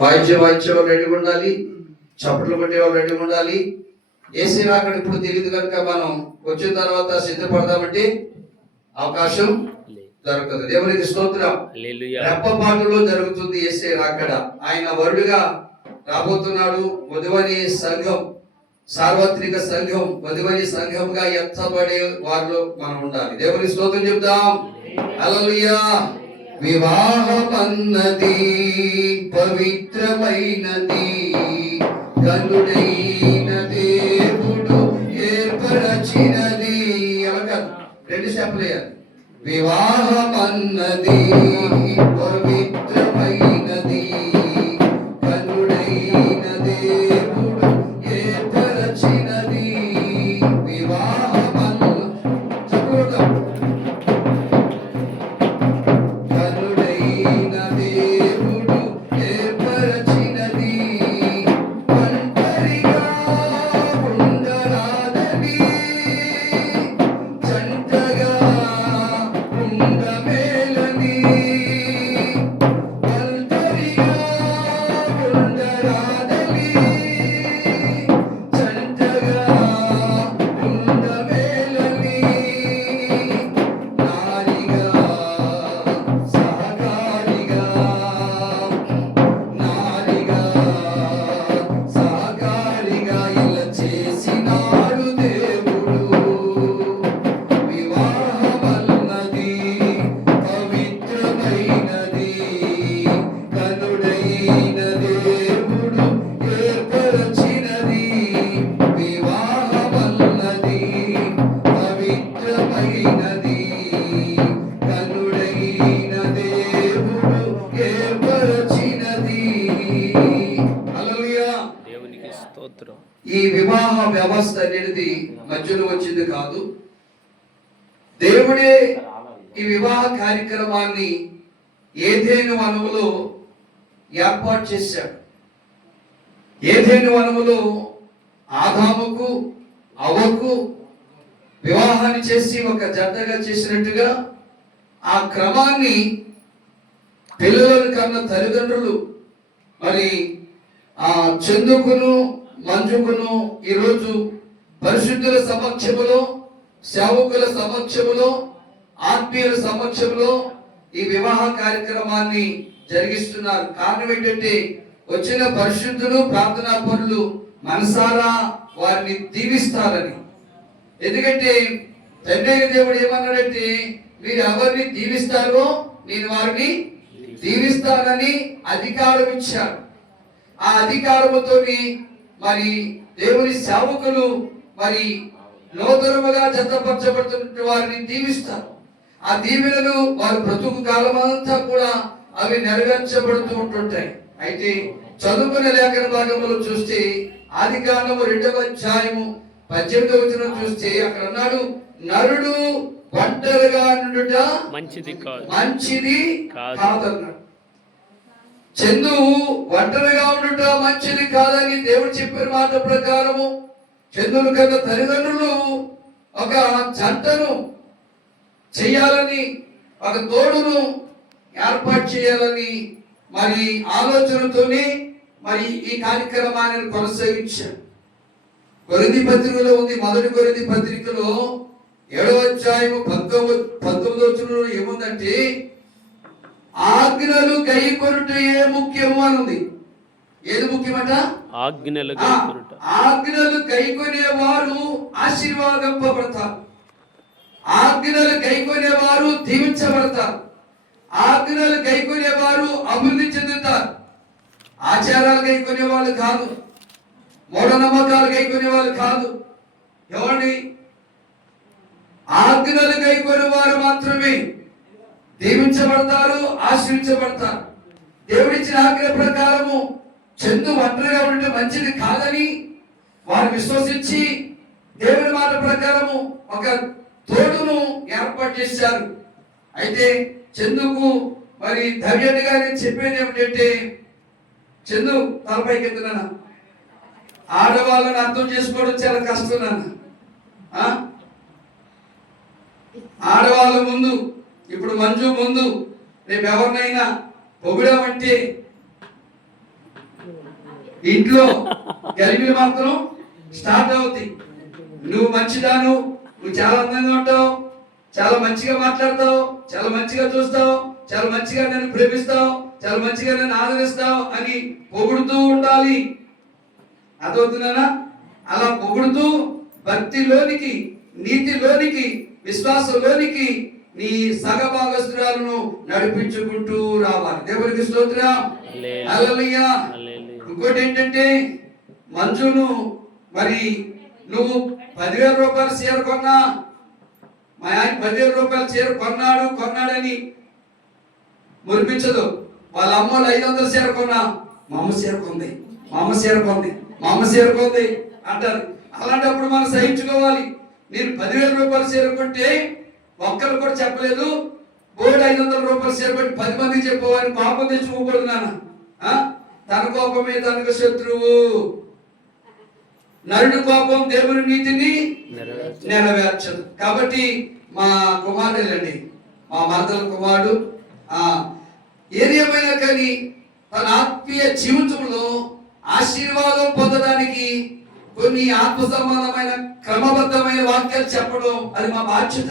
వాయిద్యం వాయించే వాళ్ళు రెడీగా ఉండాలి చప్పట్లు కొట్టే వాళ్ళు రెడీగా ఉండాలి. ఏసీ రాకడ ఇప్పుడు తెలియదు కనుక మనం వచ్చిన తర్వాత సిద్ధపడదామంటే అవకాశం దొరకదు దేవునికి స్తోత్రం. రెప్పపాటులో జరుగుతుంది ఏసే రాకడ ఆయన వరుడుగా రాబోతున్నాడు. వధువని సంఘం సార్వత్రిక సంఘం వధువని సంఘంగా ఎత్తబడే వారిలో మనం ఉండాలి. దేవుని స్తోత్రం చెప్దాం. హల్లెలూయా. వివాహమన్నది పవిత్రమైనది. కనుడైన దేవుడు ఏర్పరచినది. అలాగా రెండు స్టెప్లు వివాహమన్నది పవిత్ర ఈ వివాహ వ్యవస్థ అనేది మధ్యలో వచ్చింది కాదు. దేవుడే ఈ వివాహ కార్యక్రమాన్ని ఏదేను వనములో ఏర్పాటు చేశాడు. ఏదేను వనములో ఆదాముకు అవకు వివాహాన్ని చేసి ఒక జంటగా చేసినట్టుగా ఆ క్రమాన్ని పిల్లలను కన్న తల్లిదండ్రులు మరి ఆ చందుకును మంజుకును ఈరోజు పరిశుద్ధుల సమక్షములో సేవకుల సమక్షములో ఆత్మీయుల సమక్షంలో ఈ వివాహ కార్యక్రమాన్ని జరిగిస్తున్నారు. కారణం ఏంటంటే వచ్చిన పరిశుద్ధులు ప్రార్థనా పనులు మనసారా వారిని దీవిస్తారని. ఎందుకంటే తండ్రి దేవుడు ఏమన్నాడంటే మీరు ఎవరిని దీవిస్తారో నేను వారిని దీవిస్తానని అధికారం ఇచ్చాడు ఆ అధికారముతోని మరి దేవుని సేవకులు మరి నూతనముగా జతపరచబడుతున్న వారిని దీవిస్తారు. ఆ దీవెనలు వారి బ్రతుకు కాలం అంతా కూడా అవి నెరవేర్చబడుతూ ఉంటుంటాయి. అయితే చదువుకునే లేఖన భాగంలో చూస్తే ఆది కాండము రెండవ అధ్యాయము పద్దెనిమిదవ వచనం చూస్తే అక్కడ అన్నాడు నరుడు ఒంటరిగా నుండుట మంచిది కాదు. మంచిది కాదు. కాదన్నాడు. చందు ఒంటరిగా ఉండుట మంచిది కాదని దేవుడు చెప్పిన మాట ప్రకారము చందును కన్నా తల్లిదండ్రులు ఒక జంటను చేయాలని ఒక తోడును ఏర్పాటు చేయాలని మరి ఆలోచనతోనే మరి ఈ కార్యక్రమాన్ని కొనసాగించారు. కొరింది పత్రికలో ఉంది మొదటి కొరింది పత్రికలో ఏడవ అధ్యాయము పంతొమ్మిది పంతొమ్మిది వచ్చిన ఏముందంటే ఆజ్ఞలు కై కొనుటయే ముఖ్యము అని ఉంది ఏది ముఖ్యమట? ఆజ్ఞలు గైకొనుట ఆజ్ఞలు కైకొనే వారు ఆశీర్వాదింపబడతారు ఆజ్ఞలు కైకొనే వారు దీవించబడతారు ఆజ్ఞలు కైకొనే వారు అభివృద్ధి చెందుతారు ఆచారాలు కైకొనే వాళ్ళు కాదు. మూఢనమ్మకాలు కైకొనే వాళ్ళు కాదు. ఎవరిని? ఆజ్ఞలు కైకొనే వారు మాత్రమే. దీవించబడతారు ఆశ్రయించబడతారు. దేవుడిచ్చిన ఆజ్ఞ ప్రకారము చందు ఒంటరిగా ఉండటం మంచిది కాదని వారు విశ్వసించి దేవుని మాట ప్రకారము ఒక తోడును ఏర్పాటు చేశారు. అయితే చందుకు మరి ధైర్యంగా నేను చెప్పేది ఏమిటంటే చందు తలపైకి ఎత్తున్నా ఆడవాళ్ళని అర్థం చేసుకోవడం చాలా కష్టం నాన్న. ఆడవాళ్ళ ముందు మంజు ముందు రేపు ఎవరినైనా పొగిడామంటే ఇంట్లో గలిబిలి మాత్రం స్టార్ట్ అవుతుంది నువ్వు మంచిదాను నువ్వు చాలా అందంగా ఉంటావు చాలా మంచిగా మాట్లాడతావు చాలా మంచిగా చూస్తావు చాలా మంచిగా నన్ను ప్రేమిస్తావు చాలా మంచిగా నన్ను ఆదరిస్తావు అని పొగుడుతూ ఉండాలి. అదవుతున్నానా అలా పొగుడుతూ భక్తిలోనికి నీతిలోనికి విశ్వాసంలోనికి నీ సగభాగస్తురాలను నడిపించుకుంటూ రావాలి. దేవునికి స్తోత్రం. ఇంకోటి ఏంటంటే మంజును మరి నువ్వు పదివేల రూపాయలు చీర కొన్నా మా ఆయన పదివేల రూపాయలు చీర కొన్నాడు కొన్నాడని మురిపించదు. వాళ్ళ అమ్మోళ్ళు ఐదు వందల చీర కొన్నా మా అమ్మ చీర కొంది మా అమ్మ చీర కొంది మా అమ్మ చీర కొంది అంటారు. అలాంటప్పుడు మనం సహించుకోవాలి. నేను పదివేల రూపాయలు చీర కొంటే ఒక్కరు కూడా చెప్పలేదు. బోర్డు ఐదు వందల రూపాయలు చీర కొట్టి పది మందికి చెప్పవని కోపం తెచ్చుకోకూడదు నాన్న. ఆ? తన కోపమే తనకు శత్రువు. నరుడి కోపం దేవుని నీతిని నెరవేర్చు. నెరవేర్చదు. కాబట్టి మా కుమారుడండి మా మరదల కుమారుడు. ఆ ఏది ఏమైనా కానీ తన ఆత్మీయ జీవితంలో ఆశీర్వాదం పొందడానికి కొన్ని ఆత్మ సంబంధమైన క్రమబద్ధమైన వాక్యాలు చెప్పడం అది మా బాధ్యత.